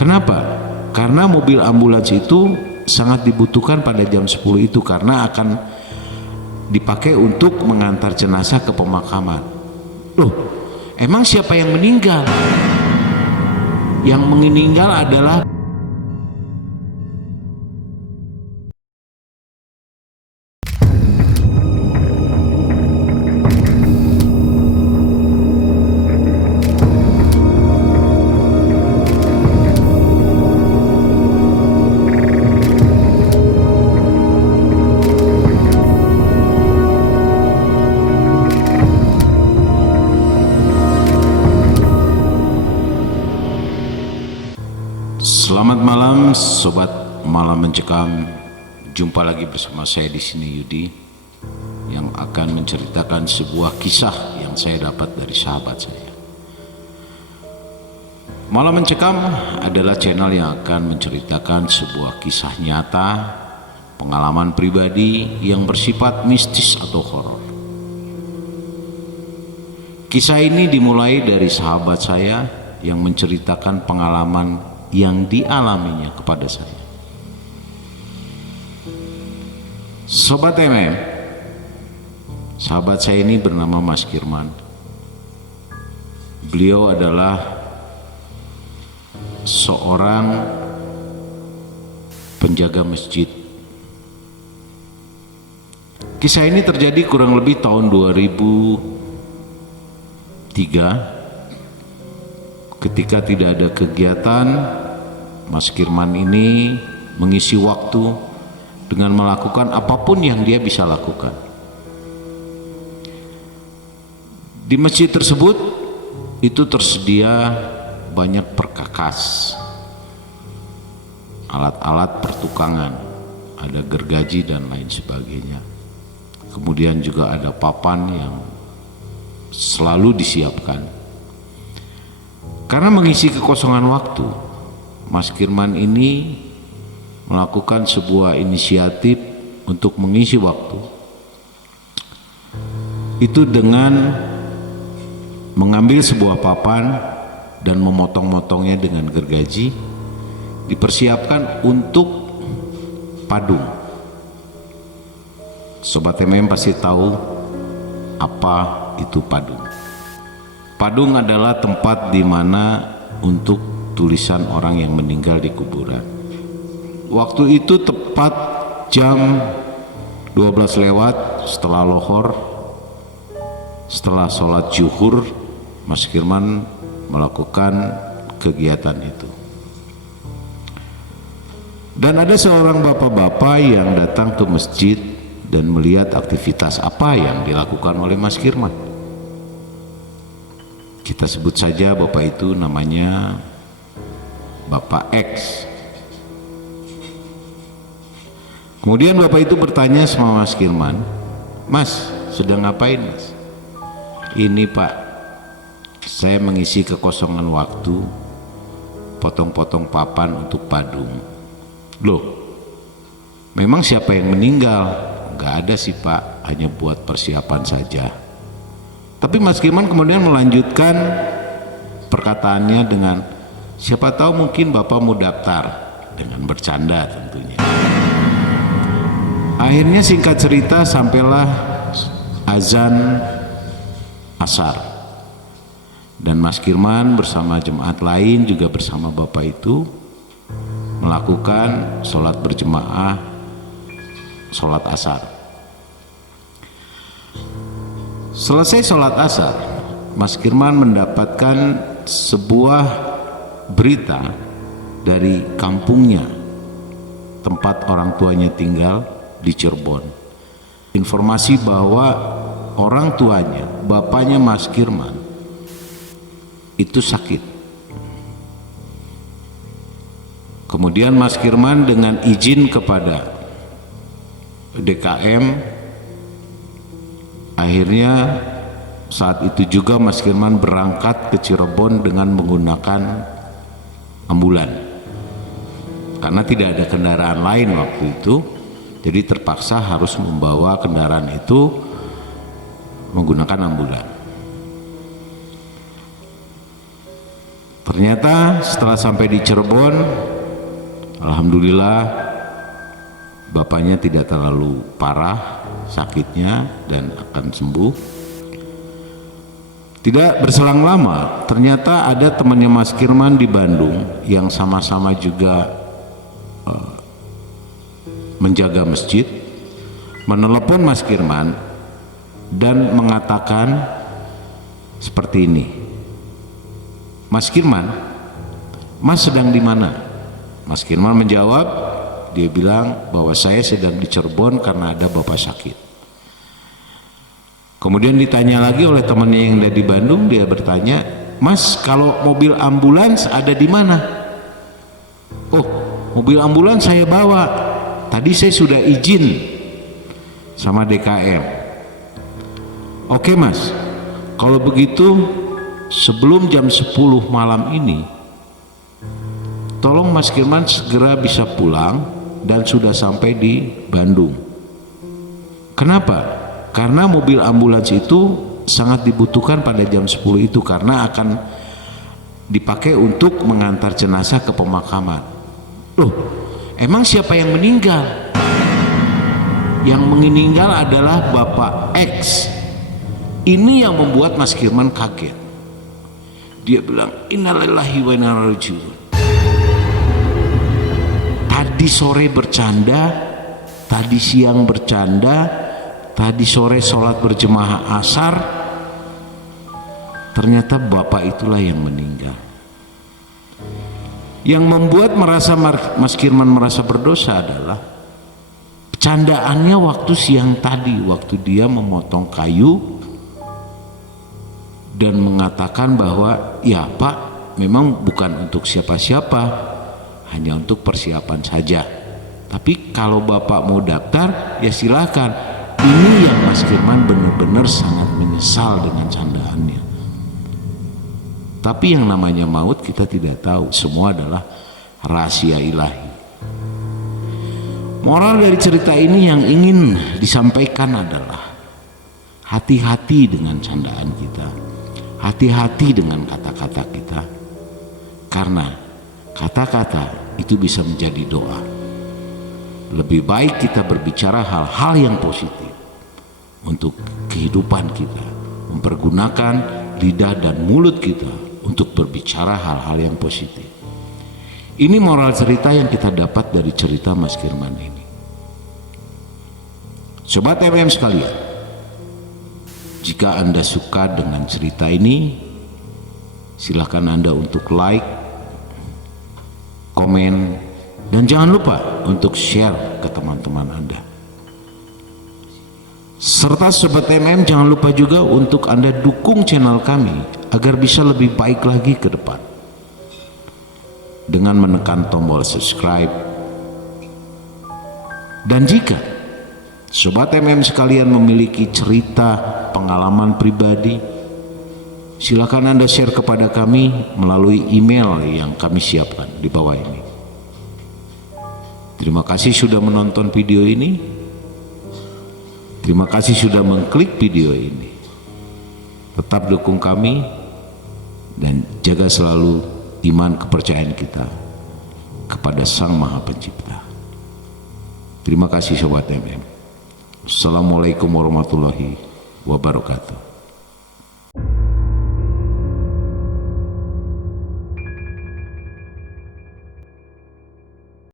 Kenapa? Karena mobil ambulans itu sangat dibutuhkan pada jam 10 itu, karena akan dipakai untuk mengantar jenazah ke pemakaman. Loh, emang siapa yang meninggal? Yang meninggal adalah Selamat malam sobat Malam Mencekam. Jumpa lagi bersama saya di sini, Yudi, yang akan menceritakan sebuah kisah yang saya dapat dari sahabat saya. Malam Mencekam adalah channel yang akan menceritakan sebuah kisah nyata, pengalaman pribadi yang bersifat mistis atau horor. Kisah ini dimulai dari sahabat saya yang menceritakan pengalaman yang dialaminya kepada saya. Sobat MM, sahabat saya ini bernama Mas Kirman. Beliau adalah seorang penjaga masjid. Kisah ini terjadi kurang lebih tahun 2003. Ketika tidak ada kegiatan, Mas Kirman ini mengisi waktu dengan melakukan apapun yang dia bisa lakukan. Di masjid tersebut itu tersedia banyak perkakas, alat-alat pertukangan, ada gergaji dan lain sebagainya. Kemudian juga ada papan yang selalu disiapkan. Karena mengisi kekosongan waktu, Mas Kirman ini melakukan sebuah inisiatif untuk mengisi waktu itu dengan mengambil sebuah papan dan memotong-motongnya dengan gergaji, dipersiapkan untuk padung. Sobat MM pasti tahu apa itu padung. Padung adalah tempat di mana untuk tulisan orang yang meninggal di kuburan. Waktu itu tepat jam 12 lewat setelah lohor, setelah sholat zuhur, Mas Kirman melakukan kegiatan itu. Dan ada seorang bapak-bapak yang datang ke masjid dan melihat aktivitas apa yang dilakukan oleh Mas Kirman. Kita sebut saja bapak itu namanya Bapak X. Kemudian bapak itu bertanya sama Mas Kirman, "Mas, sedang ngapain, Mas?" "Ini Pak, saya mengisi kekosongan waktu, potong-potong papan untuk padung." "Loh, memang siapa yang meninggal?" "Nggak ada sih Pak, hanya buat persiapan saja." Tapi Mas Kirman kemudian melanjutkan perkataannya dengan, "Siapa tahu mungkin Bapak mau daftar," dengan bercanda tentunya. Akhirnya singkat cerita sampailah azan asar. Dan Mas Kirman bersama jemaat lain juga bersama Bapak itu melakukan sholat berjemaah, sholat asar. Selesai sholat asar, Mas Kirman mendapatkan sebuah berita dari kampungnya, tempat orang tuanya tinggal di Cirebon. Informasi bahwa orang tuanya, bapaknya Mas Kirman, itu sakit. Kemudian Mas Kirman dengan izin kepada DKM, akhirnya saat itu juga Mas Kirman berangkat ke Cirebon dengan menggunakan ambulan. Karena tidak ada kendaraan lain waktu itu, jadi terpaksa harus membawa kendaraan itu menggunakan ambulan. Ternyata setelah sampai di Cirebon, alhamdulillah bapaknya tidak terlalu parah sakitnya dan akan sembuh. Tidak berselang lama, ternyata ada temannya Mas Kirman di Bandung yang sama-sama juga menjaga masjid, menelepon Mas Kirman dan mengatakan seperti ini, Mas Kirman, Mas sedang di mana? Mas Kirman menjawab, dia bilang bahwa saya sedang di Cirebon karena ada bapak sakit. Kemudian ditanya lagi oleh temannya yang ada di Bandung, dia bertanya, Mas kalau mobil ambulans ada di mana? Oh, mobil ambulans saya bawa, tadi saya sudah izin sama DKM. Oke Mas, kalau begitu sebelum jam 10 malam ini tolong Mas Kirman segera bisa pulang dan sudah sampai di Bandung. Kenapa? Karena mobil ambulans itu sangat dibutuhkan pada jam 10 itu karena akan dipakai untuk mengantar jenazah ke pemakaman. Loh, emang siapa yang meninggal? Yang meninggal adalah Bapak X. Ini yang membuat Mas Kirman kaget. Dia bilang, innalillahi wa inna ilaihi raji'un. Tadi sore bercanda, tadi siang bercanda, tadi sore sholat berjemaah asar, ternyata bapak itulah yang meninggal. Yang membuat Mas Kirman merasa berdosa adalah bercandaannya waktu siang tadi, waktu dia memotong kayu dan mengatakan bahwa ya Pak, memang bukan untuk siapa-siapa, hanya untuk persiapan saja. Tapi kalau bapak mau daftar, ya silakan. Ini yang Mas Kirman benar-benar sangat menyesal dengan candaannya. Tapi yang namanya maut kita tidak tahu, semua adalah rahasia ilahi. Moral dari cerita ini yang ingin disampaikan adalah hati-hati dengan candaan kita, hati-hati dengan kata-kata kita, karena kata-kata itu bisa menjadi doa. Lebih baik kita berbicara hal-hal yang positif untuk kehidupan kita, mempergunakan lidah dan mulut kita untuk berbicara hal-hal yang positif. Ini moral cerita yang kita dapat dari cerita Mas Kirman ini. Sobat MM sekalian, jika Anda suka dengan cerita ini, silakan Anda untuk like, komen, dan jangan lupa untuk share ke teman-teman Anda. Serta Sobat MM jangan lupa juga untuk Anda dukung channel kami agar bisa lebih baik lagi ke depan dengan menekan tombol subscribe. Dan jika Sobat MM sekalian memiliki cerita pengalaman pribadi, silakan Anda share kepada kami melalui email yang kami siapkan di bawah ini. Terima kasih sudah menonton video ini. Terima kasih sudah mengklik video ini. Tetap dukung kami dan jaga selalu iman kepercayaan kita kepada Sang Maha Pencipta. Terima kasih Sobat MM. Assalamualaikum warahmatullahi wabarakatuh.